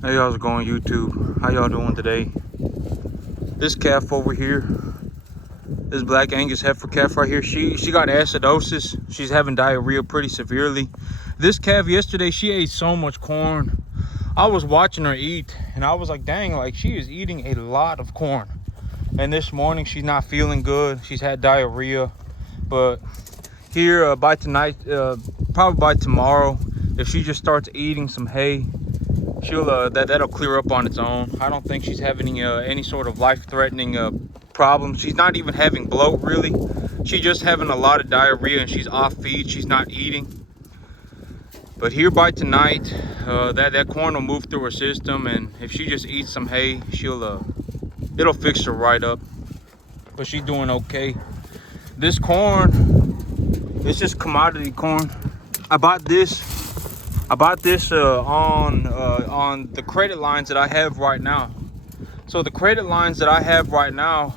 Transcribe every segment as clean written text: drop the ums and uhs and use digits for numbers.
Hey, how's it going, YouTube? How y'all doing today? This calf over here, this black Angus heifer calf right here, she got acidosis. She's having diarrhea pretty severely. This calf yesterday, she ate so much corn. I was watching her eat and I was like, dang, like she is eating a lot of corn. And this morning she's not feeling good. She's had diarrhea. But here by tonight, probably by tomorrow, if she just starts eating some hay, she'll that'll clear up on its own. I don't think she's having any sort of life-threatening problems. She's not even having bloat really. She's just having a lot of diarrhea and she's off feed. She's not eating. But here by tonight, that corn will move through her system, and if she just eats some hay, it'll fix her right up. But she's doing okay. This corn, it's just commodity corn. I bought this on the credit lines that I have right now. So the credit lines that I have right now,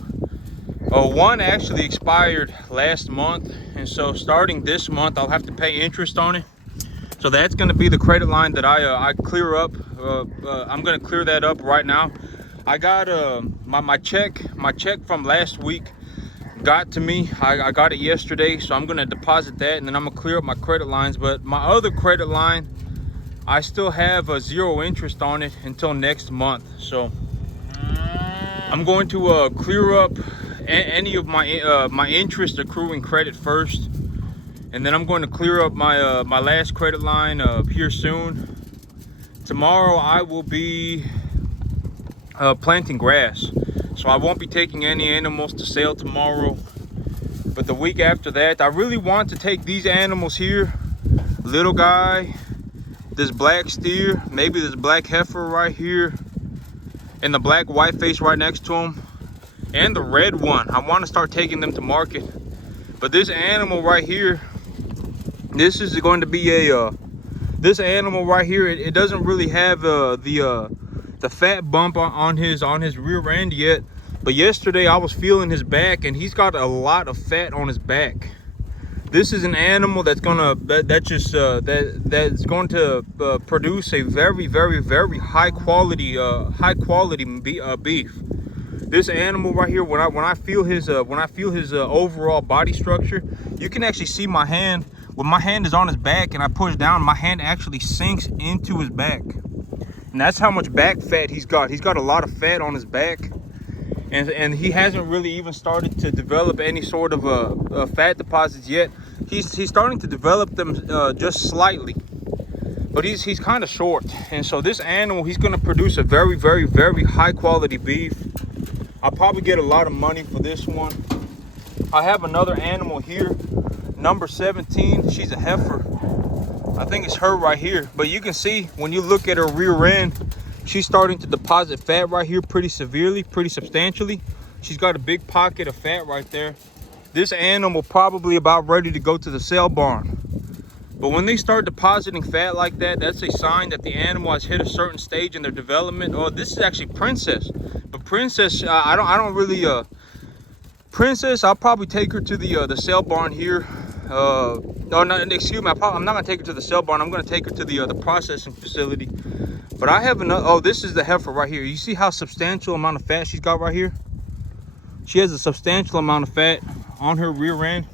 one actually expired last month, and so starting this month I'll have to pay interest on it. So that's going to be the credit line that I clear up. I'm going to clear that up right now. I got my check from last week got to me. I got it yesterday, so I'm going to deposit that, and then I'm going to clear up my credit lines. But my other credit line, I still have a 0 interest on it until next month. So I'm going to clear up any of my interest accruing credit first, and then I'm going to clear up my my last credit line here soon. Tomorrow I will be planting grass, so I won't be taking any animals to sale tomorrow. But the week after that, I really want to take these animals here, little guy, this black steer, maybe this black heifer right here, and the black white face right next to him, and the red one. I want to start taking them to market. But this animal right here, this is going to be a this animal right here, it doesn't really have the fat bump on his rear end yet. But yesterday I was feeling his back, and he's got a lot of fat on his back. This is an animal that's gonna that's going to produce a very high quality beef. This animal right here, when I feel his overall body structure, you can actually see my hand. When my hand is on his back and I push down, my hand actually sinks into his back. And that's how much back fat he's got. He's got a lot of fat on his back. And he hasn't really even started to develop any sort of fat deposits yet. He's starting to develop them just slightly. But he's kind of short. And so this animal, he's going to produce a very high quality beef. I'll probably get a lot of money for this one. I have another animal here, number 17. She's a heifer. I think it's her right here. But you can see when you look at her rear end, she's starting to deposit fat right here pretty severely, pretty substantially. She's got a big pocket of fat right there. This animal probably about ready to go to the sale barn. But when they start depositing fat like that, that's a sign that the animal has hit a certain stage in their development. Oh, this is actually Princess. But Princess, I don't really Princess, I'll probably take her to the sale barn here. No, excuse me. I'm not gonna take her to the sale barn. I'm gonna take her to the processing facility. But I have another. Oh, this is the heifer right here. You see how substantial amount of fat she's got right here? She has a substantial amount of fat on her rear end.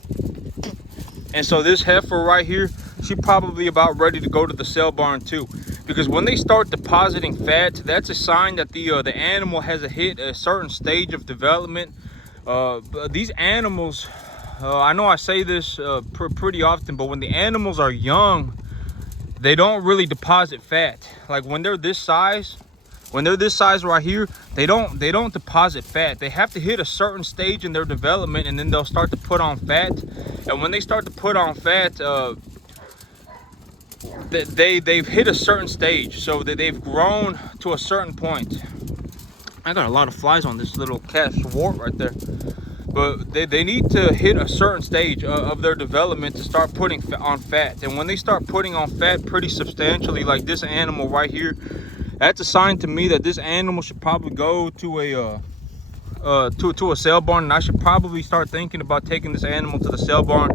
And so this heifer right here, she probably about ready to go to the sale barn too. Because when they start depositing fat, that's a sign that the animal has hit a certain stage of development. These animals, I know I say this pretty often, but when the animals are young, they don't really deposit fat. Like when they're this size right here, they don't deposit fat. They have to hit a certain stage in their development, and then they'll start to put on fat. And when they start to put on fat, they've hit a certain stage, so that they've grown to a certain point. I got a lot of flies on this little calf's wart right there. But they need to hit a certain stage of their development to start putting on fat. And when they start putting on fat pretty substantially, like this animal right here, that's a sign to me that this animal should probably go to a sale barn. And I should probably start thinking about taking this animal to the sale barn,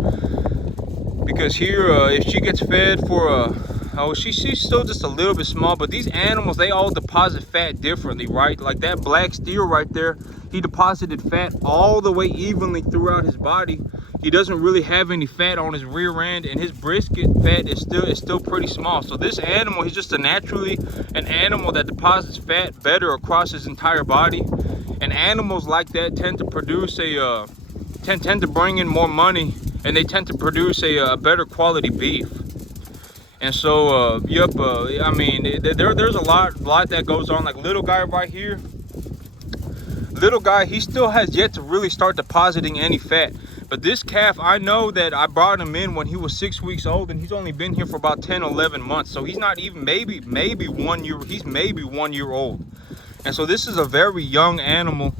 because here if she gets fed for Oh, she's still just a little bit small, but these animals, they all deposit fat differently, right? Like that black steer right there, he deposited fat all the way evenly throughout his body. He doesn't really have any fat on his rear end, and his brisket fat is still pretty small. So this animal, he's just naturally an animal that deposits fat better across his entire body. And animals like that tend to produce tend to bring in more money, and they tend to produce a better quality beef. And so, I mean, there's a lot that goes on. Like little guy right here, little guy, he still has yet to really start depositing any fat. But this calf, I know that I brought him in when he was 6 weeks old, and he's only been here for about 10, 11 months. So he's not even maybe 1 year. He's maybe 1 year old. And so this is a very young animal.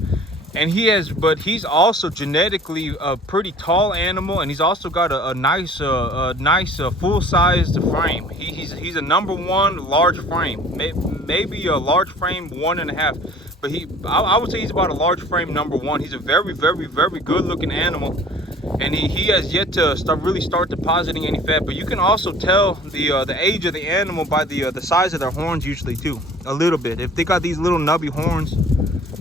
And he's also genetically a pretty tall animal, and he's also got a nice full-sized frame. He's a #1 large frame, maybe a large frame 1.5, but I would say he's about a large frame #1. He's a very, very, very good-looking animal, and he has yet to start depositing any fat. But you can also tell the age of the animal by the size of their horns usually too, a little bit. If they got these little nubby horns,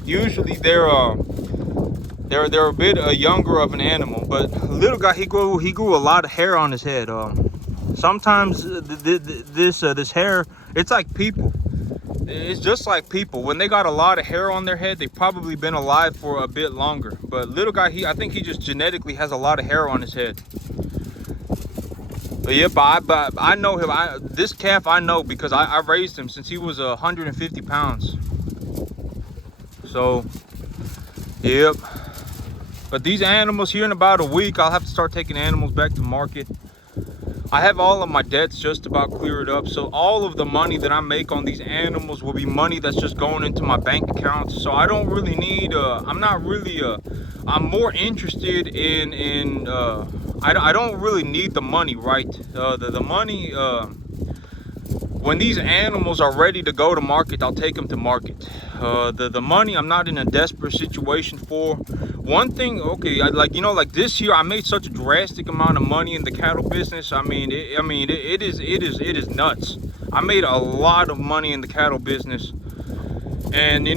usually they're a bit younger of an animal. But little guy, he grew a lot of hair on his head. Sometimes this hair, it's like people. It's just like people. When they got a lot of hair on their head, they've probably been alive for a bit longer. But little guy, I think he just genetically has a lot of hair on his head. But yeah, but I know him. This calf I know because I raised him since he was 150 pounds. So, yep. But these animals here in about a week, I'll have to start taking animals back to market. I have all of my debts just about cleared up. So all of the money that I make on these animals will be money that's just going into my bank accounts. So I don't really need, I'm more interested in I don't really need the money, right? The money, when these animals are ready to go to market, I'll take them to market. The money, I'm not in a desperate situation for. One thing, okay, like this year, I made such a drastic amount of money in the cattle business. I mean, it is nuts. I made a lot of money in the cattle business. And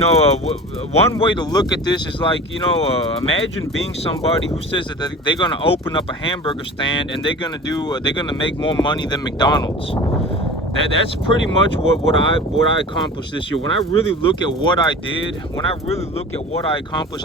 one way to look at this is like, imagine being somebody who says that they're gonna open up a hamburger stand and they're gonna make more money than McDonald's. That's pretty much what I accomplished this year. When I really look at what I did, when I really look at what I accomplished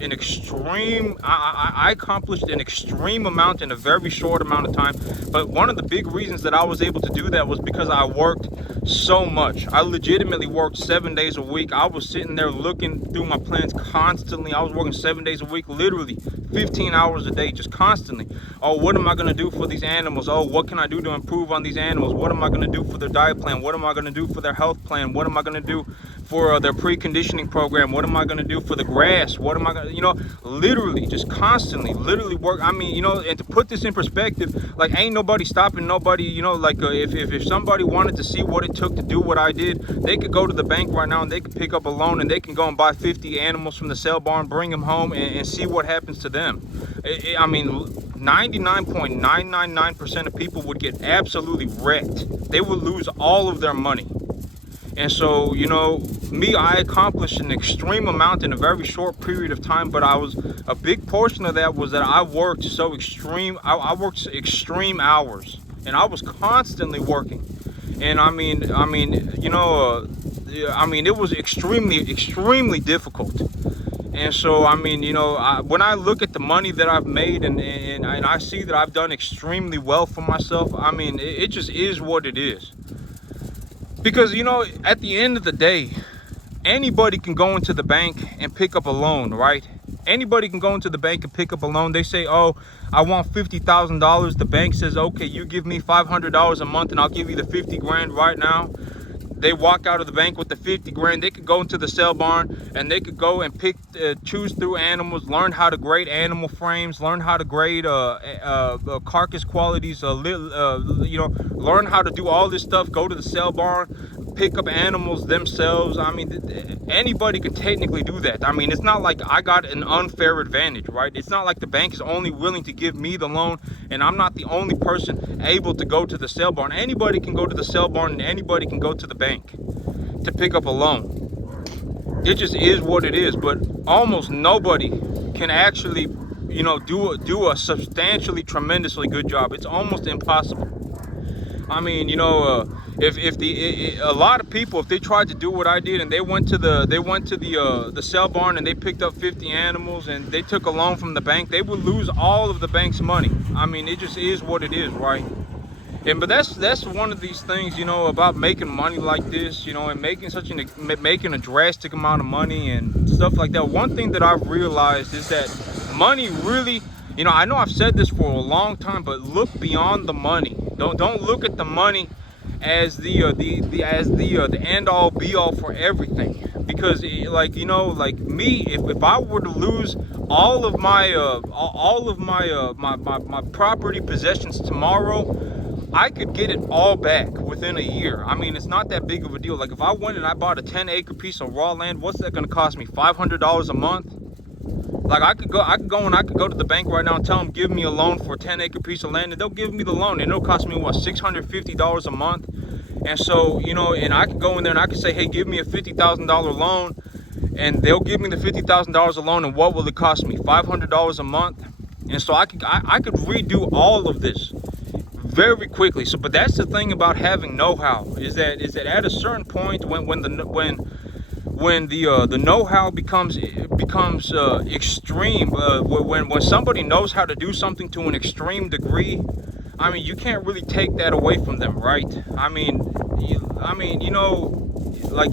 an extreme I accomplished an extreme amount in a very short amount of time. But one of the big reasons that I was able to do that was because I worked so much. I legitimately worked 7 days a week. I was sitting there looking through my plans constantly. I was working 7 days a week, literally 15 hours a day, just constantly. Oh, what am I going to do for these animals? Oh, what can I do to improve on these animals? What am I going to do for their diet plan? What am I going to do for their health plan? What am I going to do for their preconditioning program? What am I going to do for the grass? What am I going to, literally just constantly, literally work. I mean, and to put this in perspective, like ain't nobody stopping nobody, if somebody wanted to see what it took to do what I did, they could go to the bank right now and they could pick up a loan and they can go and buy 50 animals from the sale barn, bring them home and see what happens to them. I mean, 99.999% of people would get absolutely wrecked. They would lose all of their money. And so, I accomplished an extreme amount in a very short period of time, but a big portion of that was that I worked so extreme. I worked extreme hours, and I was constantly working. And it was extremely difficult. And so, when I look at the money that I've made and I see that I've done extremely well for myself, it just is what it is. Because, at the end of the day, anybody can go into the bank and pick up a loan, right? Anybody can go into the bank and pick up a loan. They say, oh, I want $50,000. The bank says, okay, you give me $500 a month and I'll give you the 50 grand right now. they walk out of the bank with the 50 grand, they could go into the sale barn and they could go and choose through animals, learn how to grade animal frames, learn how to grade carcass qualities, learn how to do all this stuff, go to the sale barn, pick up animals themselves. I mean, anybody could technically do that. I mean, it's not like I got an unfair advantage, right? It's not like the bank is only willing to give me the loan and I'm not the only person able to go to the sale barn. Anybody can go to the sale barn and anybody can go to the bank to pick up a loan. It just is what it is. But almost nobody can actually, do a substantially, tremendously good job. It's almost impossible. I mean, a lot of people, if they tried to do what I did and they went to the sale barn and they picked up 50 animals and they took a loan from the bank, they would lose all of the bank's money. I mean, it just is what it is, right? But that's one of these things, about making money like this, and making a drastic amount of money and stuff like that. One thing that I've realized is that money really, I know I've said this for a long time, but look beyond the money. Don't look at the money as the end all be all for everything. Because like me, if I were to lose all of my my property possessions tomorrow, I could get it all back within a year. I mean, it's not that big of a deal. Like if I went and I bought a 10-acre piece of raw land, what's that going to cost me? $500 a month? Like I could go to the bank right now and tell them, give me a loan for a 10-acre piece of land, and they'll give me the loan, and it'll cost me what, $650 a month. And so, and I could go in there and I could say, hey, give me a $50,000 loan, and they'll give me the $50,000 a loan, and what will it cost me? $500 a month. And so I could redo all of this very quickly. So, but that's the thing about having know-how, is that at a certain point when the know-how becomes extreme, when somebody knows how to do something to an extreme degree, I mean, you can't really take that away from them, right? I mean, like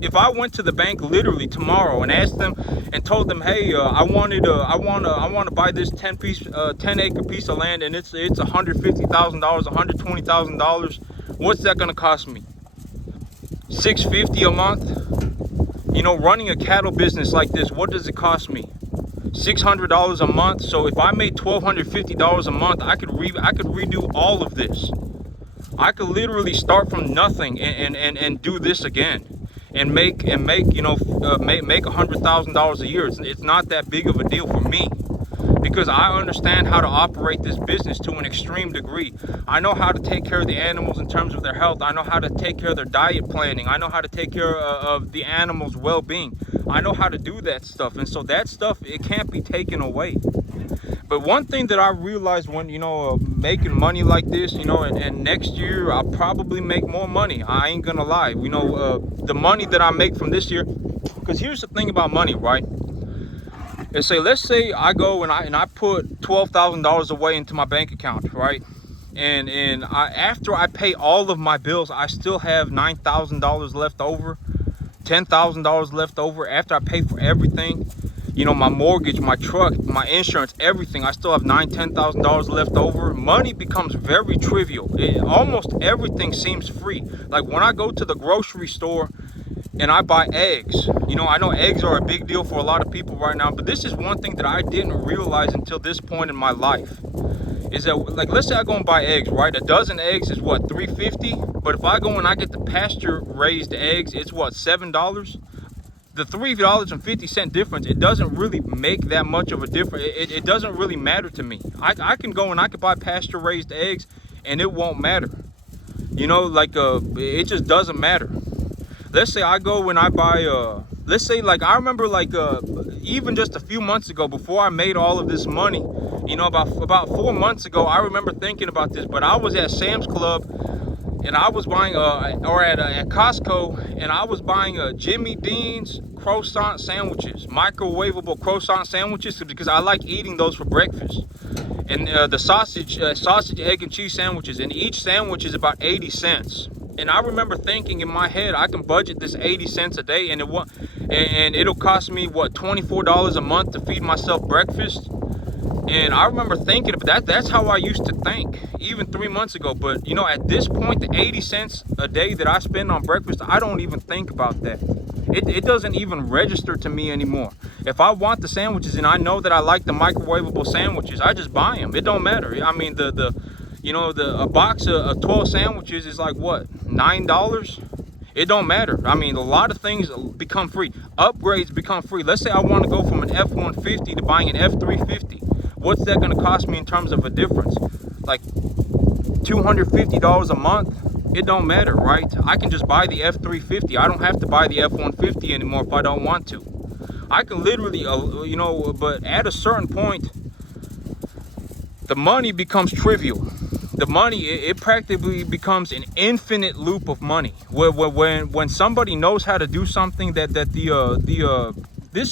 if I went to the bank literally tomorrow and asked them and told them, hey, I want to buy this 10-acre piece of land, and it's $150,000, $120,000. What's that gonna cost me? $650 a month? Running a cattle business like this, what does it cost me? $600 a month. So if I made $1,250 a month, I could redo all of this. I could literally start from nothing and do this again, and make $100,000 a year. It's not that big of a deal for me, because I understand how to operate this business to an extreme degree. I know how to take care of the animals in terms of their health. I know how to take care of their diet planning. I know how to take care of the animals' well-being. I know how to do that stuff. And so that stuff, it can't be taken away. But one thing that I realized when, making money like this, and next year I'll probably make more money. I ain't gonna lie. The money that I make from this year, because here's the thing about money, right? And let's say I go and I put $12,000 away into my bank account, right? And after I pay all of my bills, I still have $9,000 left over, $10,000 left over after I pay for everything. My mortgage, my truck, my insurance, everything. I still have $10,000 left over. Money becomes very trivial. Almost everything seems free. Like when I go to the grocery store and I buy eggs, I know eggs are a big deal for a lot of people right now, but this is one thing that I didn't realize until this point in my life, is that, like, let's say I go and buy eggs, right? A dozen eggs is what, $3.50? But if I go and I get the pasture raised eggs, it's what, $7? The $3.50 difference, it doesn't really make that much of a difference. It doesn't really matter to me. I can go and I can buy pasture raised eggs and it won't matter. It just doesn't matter. Let's say I go and I buy let's say, like, I remember, like, even just a few months ago, before I made all of this money, about 4 months ago, I remember thinking about this. But I was at Sam's Club and I was buying at Costco, and I was buying Jimmy Dean's croissant sandwiches, microwavable croissant sandwiches, because I like eating those for breakfast. And the sausage, egg, and cheese sandwiches, and each sandwich is about 80 cents. And I remember thinking in my head, I can budget this 80 cents a day, and it'll cost me what, $24 a month to feed myself breakfast. And I remember thinking, that's how I used to think. even 3 months ago. But you know, at this point, the 80 cents a day that I spend on breakfast, I don't even think about that. It doesn't even register to me anymore. If I want the sandwiches and I know that I like the microwavable sandwiches, I just buy them. It don't matter. I mean, a box of 12 sandwiches is like what, $9? It don't matter. I mean, a lot of things become free. Upgrades become free. Let's say I want to go from an F-150 to buying an F-350. What's that going to cost me in terms of a difference? Like $250 a month? It don't matter, right? I can just buy the F-350. I don't have to buy the F-150 anymore if I don't want to. I can literally, but at a certain point, the money becomes trivial. The money, it practically becomes an infinite loop of money. When somebody knows how to do something, this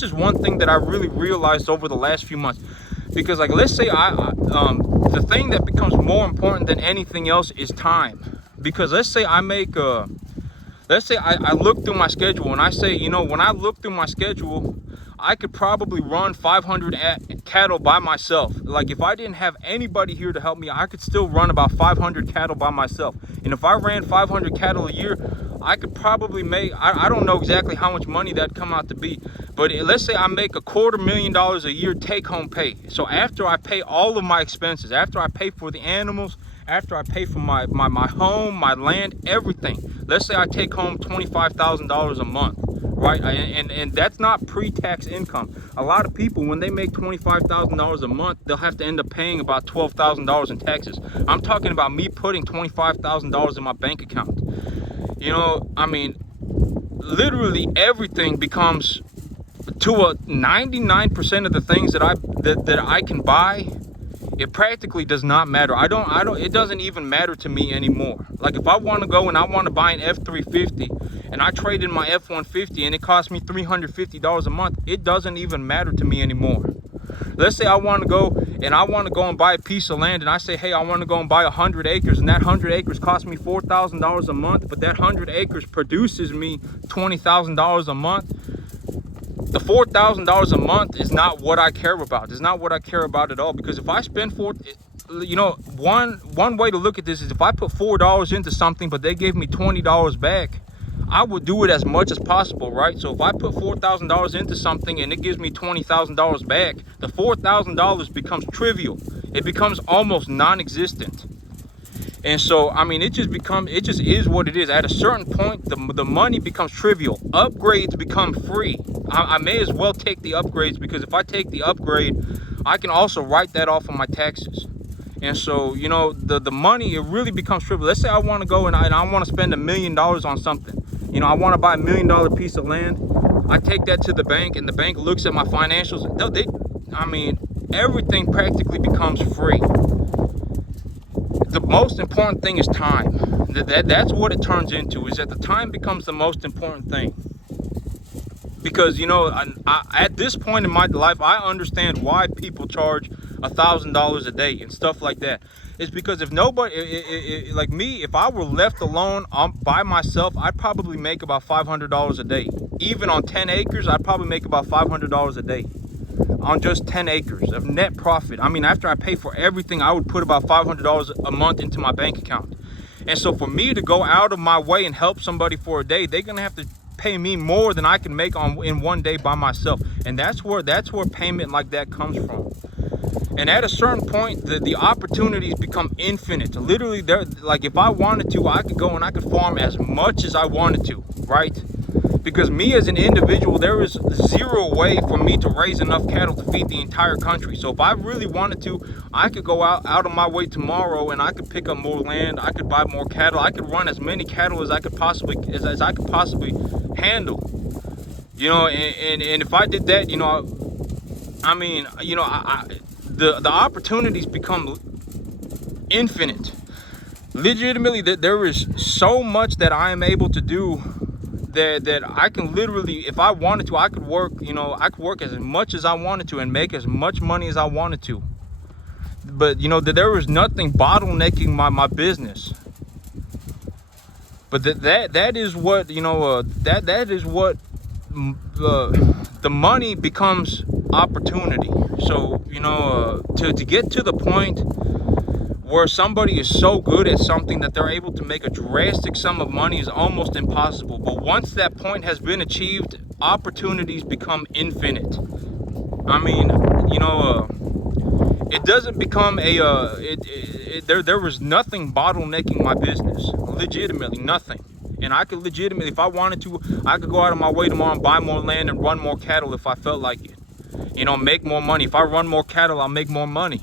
is one thing that I really realized over the last few months. Because like, let's say the thing that becomes more important than anything else is time. Because let's say I look through my schedule and I say, when I look through my schedule, I could probably run 500 cattle by myself. Like if I didn't have anybody here to help me, I could still run about 500 cattle by myself. And if I ran 500 cattle a year, I could probably make, I don't know exactly how much money that'd come out to be, but let's say I make $250,000 a year take home pay. So after I pay all of my expenses, after I pay for the animals, after I pay for my home, my land, everything, let's say I take home $25,000 a month. Right, and that's not pre-tax income. A lot of people, when they make $25,000 a month, they'll have to end up paying about $12,000 in taxes. I'm talking about me putting $25,000 in my bank account. I mean, literally everything becomes, to a 99% of the things that I can buy, it practically does not matter. It doesn't even matter to me anymore. Like if I want to go and I want to buy an F-350 and I trade in my F-150 and it costs me $350 a month, it doesn't even matter to me anymore. Let's say I want to go and buy a piece of land and I say, hey, I want to go and buy 100 acres and that 100 acres costs me $4,000 a month, but that 100 acres produces me $20,000 a month. The $4,000 a month is not what I care about. It's not what I care about at all. Because if I spend one way to look at this is if I put $4 into something, but they gave me $20 back, I would do it as much as possible, right? So if I put $4,000 into something and it gives me $20,000 back, the $4,000 becomes trivial. It becomes almost non-existent. And so, I mean, it just is what it is. At a certain point, the money becomes trivial. Upgrades become free. I may as well take the upgrades, because if I take the upgrade, I can also write that off on my taxes. And so, the money, it really becomes trivial. Let's say I want to go and I want to spend $1 million on something. I want to buy $1 million piece of land. I take that to the bank and the bank looks at my financials. Everything practically becomes free. The most important thing is time. That's what it turns into, is that the time becomes the most important thing. Because, at this point in my life, I understand why people charge $1,000 a day and stuff like that. It's because if nobody, like me, if I were left alone by myself, I'd probably make about $500 a day. Even on 10 acres, I'd probably make about $500 a day. On just 10 acres of net profit. I mean, after I pay for everything, I would put about $500 a month into my bank account. And so for me to go out of my way and help somebody for a day, they're going to have to pay me more than I can make in one day by myself. And that's where payment like that comes from. And at a certain point, the opportunities become infinite. Literally, like if I wanted to, I could go and I could farm as much as I wanted to, right? Because me as an individual, there is zero way for me to raise enough cattle to feed the entire country. So if I really wanted to, I could go out of my way tomorrow and I could pick up more land. I could buy more cattle. I could run as many cattle as I could possibly handle. And if I did that, the opportunities become infinite. Legitimately, there is so much that I am able to do that I can literally, if I wanted to, I could work, I could work as much as I wanted to and make as much money as I wanted to. But, there was nothing bottlenecking my business. But that is what, that is what the money becomes opportunity. So, to get to the point where somebody is so good at something that they're able to make a drastic sum of money is almost impossible. But once that point has been achieved, opportunities become infinite. I mean, you know, it doesn't become there was nothing bottlenecking my business, legitimately nothing. And I could legitimately, if I wanted to, I could go out of my way tomorrow and buy more land and run more cattle if I felt like it. You know, make more money. If I run more cattle, I'll make more money.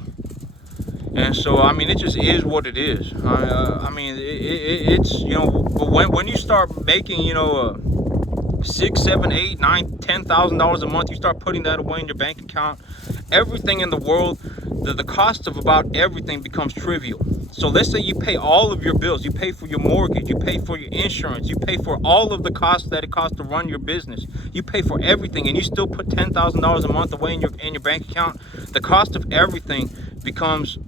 And so, I mean, it just is what it is. I mean, it's, you know, but when you start making, you know, $6, $7, $8, $9, $10,000 a month, you start putting that away in your bank account. Everything in the world, the cost of about everything becomes trivial. So let's say you pay all of your bills, you pay for your mortgage, you pay for your insurance, you pay for all of the costs that it costs to run your business, you pay for everything, and you still put $10,000 a month away in your bank account. The cost of everything becomes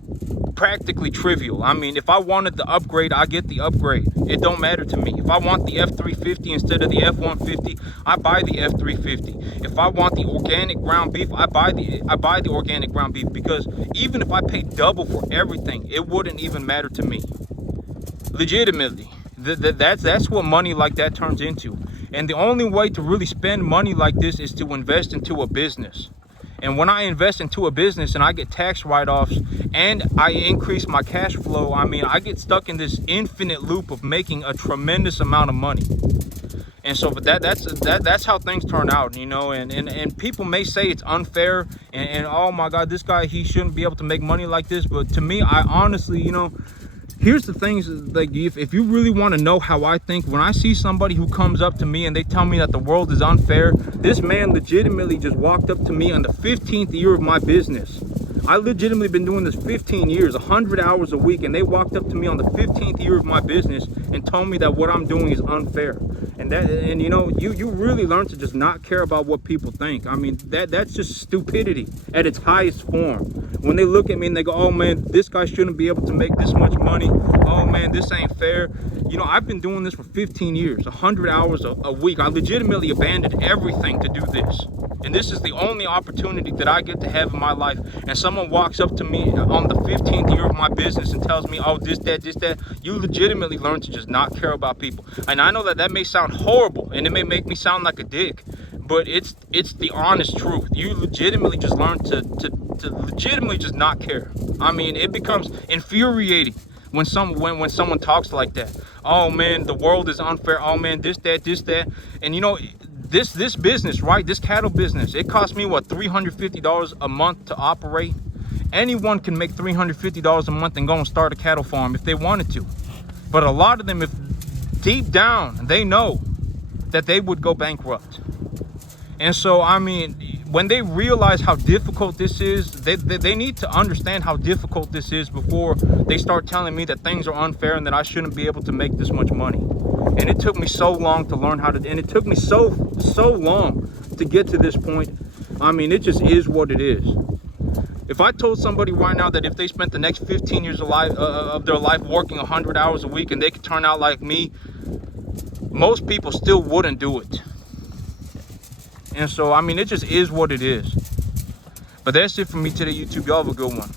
practically trivial. I mean, if I wanted the upgrade, I get the upgrade. It don't matter to me. If I want the F350 instead of the F150, I buy the F350. If I want the organic ground beef, I buy the organic ground beef, because even if I pay double for everything, it wouldn't even matter to me. Legitimately. That's what money like that turns into. And the only way to really spend money like this is to invest into a business. And when I invest into a business and I get tax write-offs and I increase my cash flow, I mean, I get stuck in this infinite loop of making a tremendous amount of money. And so that's how things turn out, you know. And people may say it's unfair and oh my God, this guy, he shouldn't be able to make money like this. But to me, I honestly, you know, here's the things, like, if you really want to know how I think, when I see somebody who comes up to me and they tell me that the world is unfair, this man legitimately just walked up to me on the 15th year of my business. I legitimately been doing this 15 years, 100 hours a week, and they walked up to me on the 15th year of my business and told me that what I'm doing is unfair. And you know, you really learn to just not care about what people think. I mean, that's just stupidity at its highest form. When they look at me and they go, oh man, this guy shouldn't be able to make this much money. Oh man, this ain't fair. You know, I've been doing this for 15 years, 100 hours a week. I legitimately abandoned everything to do this. And this is the only opportunity that I get to have in my life. And someone walks up to me on the 15th year of my business and tells me, oh, this, that. You legitimately learn to just not care about people. And I know that may sound horrible and it may make me sound like a dick, but it's the honest truth. You legitimately just learn to legitimately just not care. I mean, it becomes infuriating when someone talks like that. Oh man, the world is unfair. Oh man, this, that. And you know, this business, right? This cattle business, it cost me what, $350 a month to operate. Anyone can make $350 a month and go and start a cattle farm if they wanted to. But a lot of them, if deep down, they know that they would go bankrupt. And so, I mean, when they realize how difficult this is, they need to understand how difficult this is before they start telling me that things are unfair and that I shouldn't be able to make this much money. And it took me so long to learn how to, and it took me so long to get to this point. I mean, it just is what it is. If I told somebody right now that if they spent the next 15 years of their life working 100 hours a week and they could turn out like me, most people still wouldn't do it. And so, I mean, it just is what it is. But that's it for me today, YouTube. Y'all have a good one.